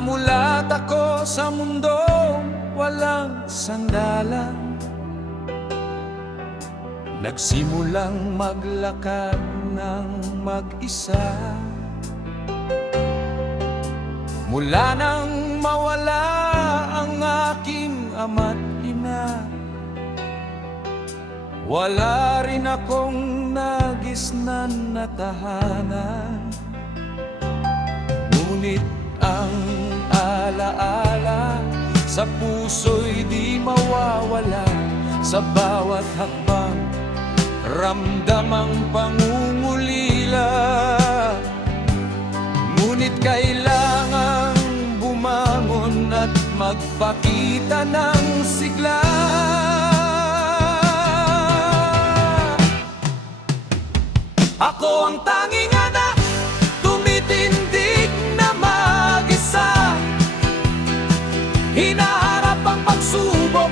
Namulat ako sa mundo walang sandalan, nagsimulang maglakad ng mag-isa. Mula nang mawala ang aking ama't ina, wala rin akong nagisnan na tahanan. Ngunit ang alaala sa puso'y di mawawala. Sa bawat hakbang, ramdam ang pangungulila. Ngunit kailangang bumangon at magpakita ng sigla. Ako ang tanging anak, tumitindig na mag-isa. Hinaharap ang pagsubok,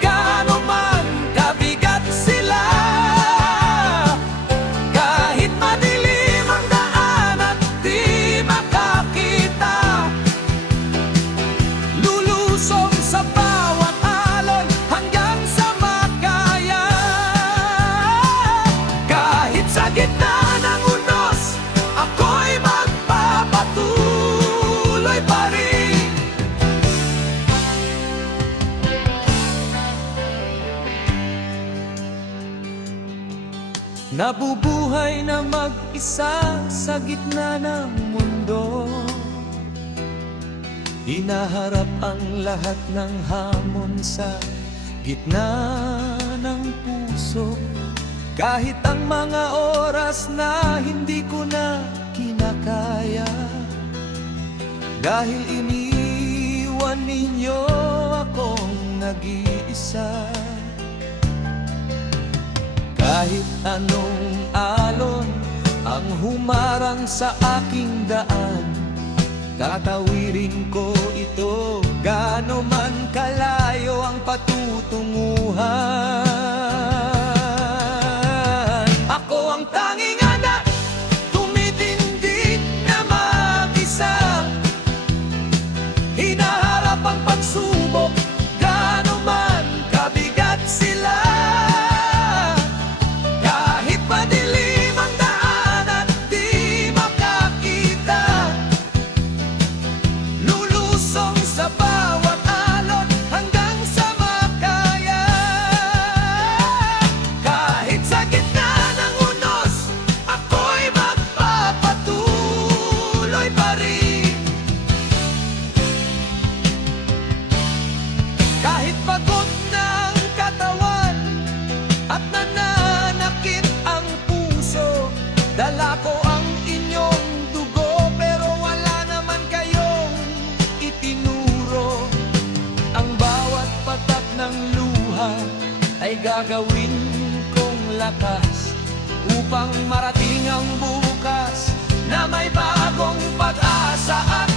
gaano man kabigat sila. Kahit madilim ang daan at di makakita, lulusong sa bawat alon hanggang sa makaya. Kahit sa gitna ng unos, ako'y magpapatuloy pa rin. Nabubuhay na mag-isa sa gitna ng mundo. Hinaharap ang lahat ng hamon sa gitna ng puso. Kahit ang mga oras na hindi ko na kinakaya, dahil iniwan ninyo akong nag-iisa. Kahit anong alon ang humarang sa aking daan, tatawirin ko ito, gaano man kalayo ang patutunguhan. Ako ang tanging anak, tumitindig na mag-isa. Hinaharap ang pagsubok, gaano man kabigat sila. Kahit pagod na ang katawan at nananakit ang puso, dala ko ang inyong dugo, pero wala naman kayong itinuro. Ang bawat patak ng luha ay gagawin kong lakas upang marating ang bukas na may bagong pag-asa.